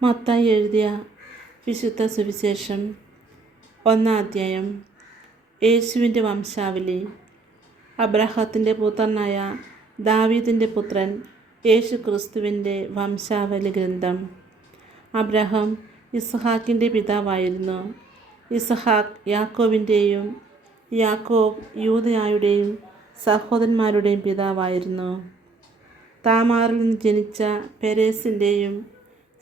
മത്തായി എഴുതിയ വിശുദ്ധ സുവിശേഷം 1-ാം അധ്യായം. യേശുവിൻ്റെ വംശാവലി. അബ്രാഹത്തിൻ്റെ പുത്രനായ ദാവീദിൻ്റെ പുത്രൻ യേശു ക്രിസ്തുവിൻ്റെ വംശാവലി ഗ്രന്ഥം. അബ്രാഹാം ഇസ്ഹാക്കിൻ്റെ പിതാവായിരുന്നു. ഇസ്ഹാക്ക് യാക്കോബിൻ്റെയും യാക്കോബ് യൂദയായുടെയും സഹോദരന്മാരുടെയും പിതാവായിരുന്നു. താമാറിൽ നിന്ന് ജനിച്ച പെരേസിൻ്റെയും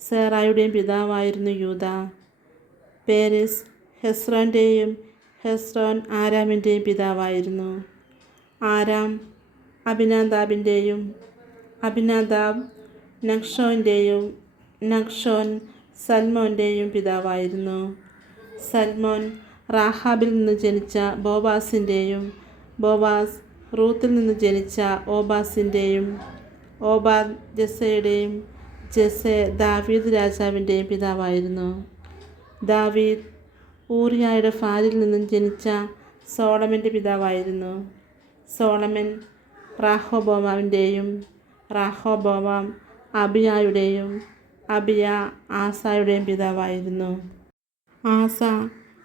സേറായുടെയും പിതാവായിരുന്നു യൂദ. പേരെസ് ഹെസ്രോൻ്റെയും ഹെസ്രോൻ ആരാമിൻ്റെയും പിതാവായിരുന്നു. ആരാം അബിനാദാബിൻ്റെയും അബിനാദാബ് നഹ്ശോൻ്റെയും നഹ്ശോൻ സൽമോൻ്റെയും പിതാവായിരുന്നു. സൽമോൻ റാഹാബിൽ നിന്ന് ജനിച്ച ബോവാസിൻ്റെയും ബോവാസ് റൂത്തിൽ നിന്ന് ജനിച്ച ഓബാസിൻ്റെയും ഓബാദ് ജെസ്സയുടെയും ജെസ്സെ ദാവീദ് രാജാവിൻ്റെയും പിതാവായിരുന്നു. ദാവീദ് ഊറിയായുടെ ഭാര്യയിൽ നിന്നും ജനിച്ച സോളമൻ്റെ പിതാവായിരുന്നു. സോളമൻ റാഹോബോവാമിൻ്റെയും റാഹോബോവാം അബിയായുടെയും അബിയ ആസായുടെയും പിതാവായിരുന്നു. ആസ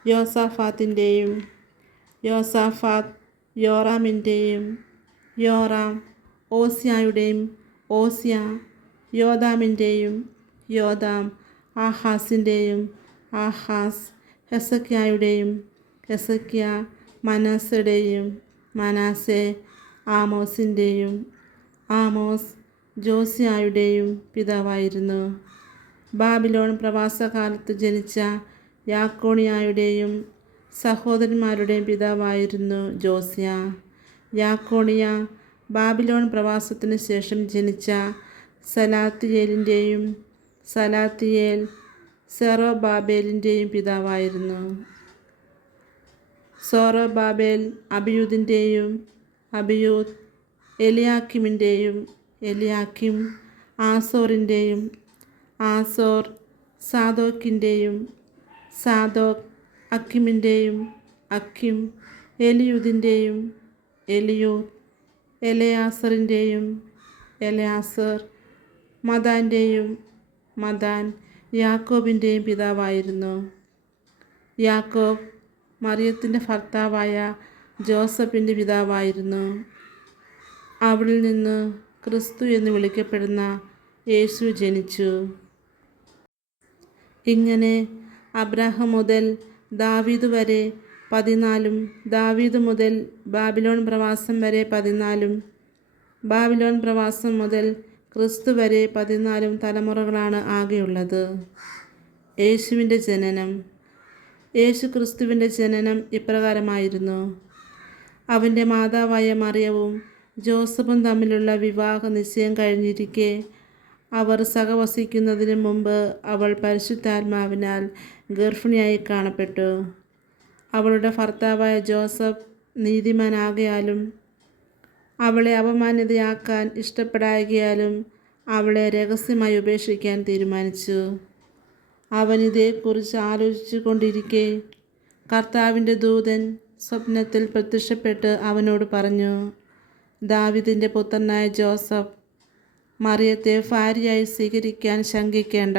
യോസാഫാത്തിൻ്റെയും യോസാഫാത്ത് യോറാമിൻ്റെയും യോറാം ഓസിയായുടെയും ഓസിയ യോദാമിൻ്റെയും യോദാം ആഹാസിൻ്റെയും ആഹാസ് ഹെസക്കിയായുടെയും ഹെസക്കിയ മനാസയുടെയും മനാസെ ആമോസിൻ്റെയും ആമോസ് ജോസിയായുടെയും പിതാവായിരുന്നു. ബാബിലോൺ പ്രവാസകാലത്ത് ജനിച്ച യാക്കോണിയായുടെയും സഹോദരന്മാരുടെയും പിതാവായിരുന്നു ജോസിയ. യാക്കോണിയ ബാബിലോൺ പ്രവാസത്തിനു ശേഷം ജനിച്ച സലാത്തിയേലിൻ്റെയും സലാത്തിയേൽ സെറോബാബേലിൻ്റെയും പിതാവായിരുന്നു. സോറോബാബേൽ അബിയൂദിൻ്റെയും അബിയൂദ് എലിയാക്കിമിൻ്റെയും എലിയാക്കിം ആസോറിൻ്റെയും ആസോർ സാദോക്കിൻ്റെയും സാദോക്ക് അക്കിമിൻ്റെയും അക്കിം എലിയൂദിൻ്റെയും എലിയൂദ് എലയാസറിൻ്റെയും എലയാസർ മദാൻ്റെയും മദാൻ യാക്കോബിൻ്റെയും പിതാവായിരുന്നു. യാക്കോബ് മറിയത്തിൻ്റെ ഭർത്താവായ ജോസഫിൻ്റെ പിതാവായിരുന്നു. അവളിൽ നിന്ന് ക്രിസ്തു എന്ന് വിളിക്കപ്പെടുന്ന യേശു ജനിച്ചു. ഇങ്ങനെ അബ്രാഹാം മുതൽ ദാവീദ് വരെ 14, ദാവീദ് മുതൽ ബാബിലോൺ പ്രവാസം വരെ 14, ബാബിലോൺ പ്രവാസം മുതൽ ക്രിസ്തു വരെ 14 തലമുറകളാണ് ആകെയുള്ളത്. യേശുവിൻ്റെ ജനനം. യേശു ക്രിസ്തുവിൻ്റെ ജനനം ഇപ്രകാരമായിരുന്നു. അവൻ്റെ മാതാവായ മറിയവും ജോസഫും തമ്മിലുള്ള വിവാഹ നിശ്ചയം കഴിഞ്ഞിരിക്കെ അവർ സഹവസിക്കുന്നതിന് മുമ്പ് അവൾ പരിശുദ്ധാത്മാവിനാൽ ഗർഭിണിയായി കാണപ്പെട്ടു. അവളുടെ ഭർത്താവായ ജോസഫ് നീതിമാനാകയാലും അവളെ അപമാനിതയാക്കാൻ ഇഷ്ടപ്പെടായകയാലും അവളെ രഹസ്യമായി ഉപേക്ഷിക്കാൻ തീരുമാനിച്ചു. അവൻ ഇതേക്കുറിച്ച് ആലോചിച്ചു കൊണ്ടിരിക്കെ കർത്താവിൻ്റെ ദൂതൻ സ്വപ്നത്തിൽ പ്രത്യക്ഷപ്പെട്ട് അവനോട് പറഞ്ഞു, ദാവീദിൻ്റെ പുത്രനായ ജോസഫ്, മറിയത്തെ ഭാര്യയായി സ്വീകരിക്കാൻ ശങ്കിക്കേണ്ട.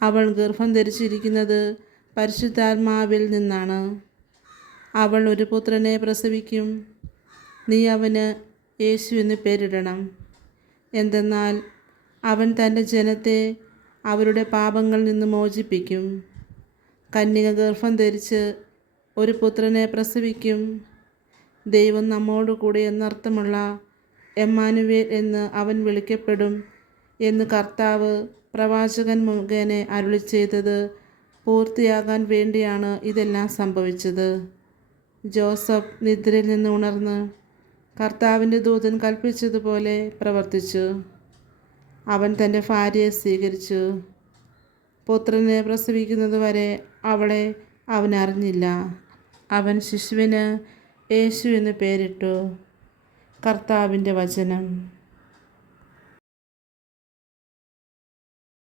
അവൾ ഗർഭം ധരിച്ചിരിക്കുന്നത് പരിശുദ്ധാത്മാവിൽ നിന്നാണ്. അവൾ ഒരു പുത്രനെ പ്രസവിക്കും. നീ അവന് യേശു എന്ന് പേരിടണം. എന്തെന്നാൽ അവൻ തൻ്റെ ജനത്തെ അവരുടെ പാപങ്ങളിൽ നിന്ന് മോചിപ്പിക്കും. കന്യക ഗർഭം ധരിച്ച് ഒരു പുത്രനെ പ്രസവിക്കും. ദൈവം നമ്മോടുകൂടി എന്നർത്ഥമുള്ള എമ്മാനുവേൽ എന്ന് അവൻ വിളിക്കപ്പെടും എന്ന് കർത്താവ് പ്രവാചകൻ മുഖേന അരുളിച്ചെയ്തത് പൂർത്തിയാകാൻ വേണ്ടിയാണ് ഇതെല്ലാം സംഭവിച്ചത്. ജോസഫ് നിദ്രയിൽ നിന്ന് ഉണർന്ന് കർത്താവിൻ്റെ ദൂതൻ കൽപ്പിച്ചതുപോലെ പ്രവർത്തിച്ചു. അവൻ തൻ്റെ ഭാര്യയെ സ്വീകരിച്ചു. പുത്രനെ പ്രസവിക്കുന്നതുവരെ അവളെ അവൻ അറിഞ്ഞില്ല. അവൻ ശിശുവിന് യേശു എന്ന് പേരിട്ടു. കർത്താവിൻ്റെ വചനം.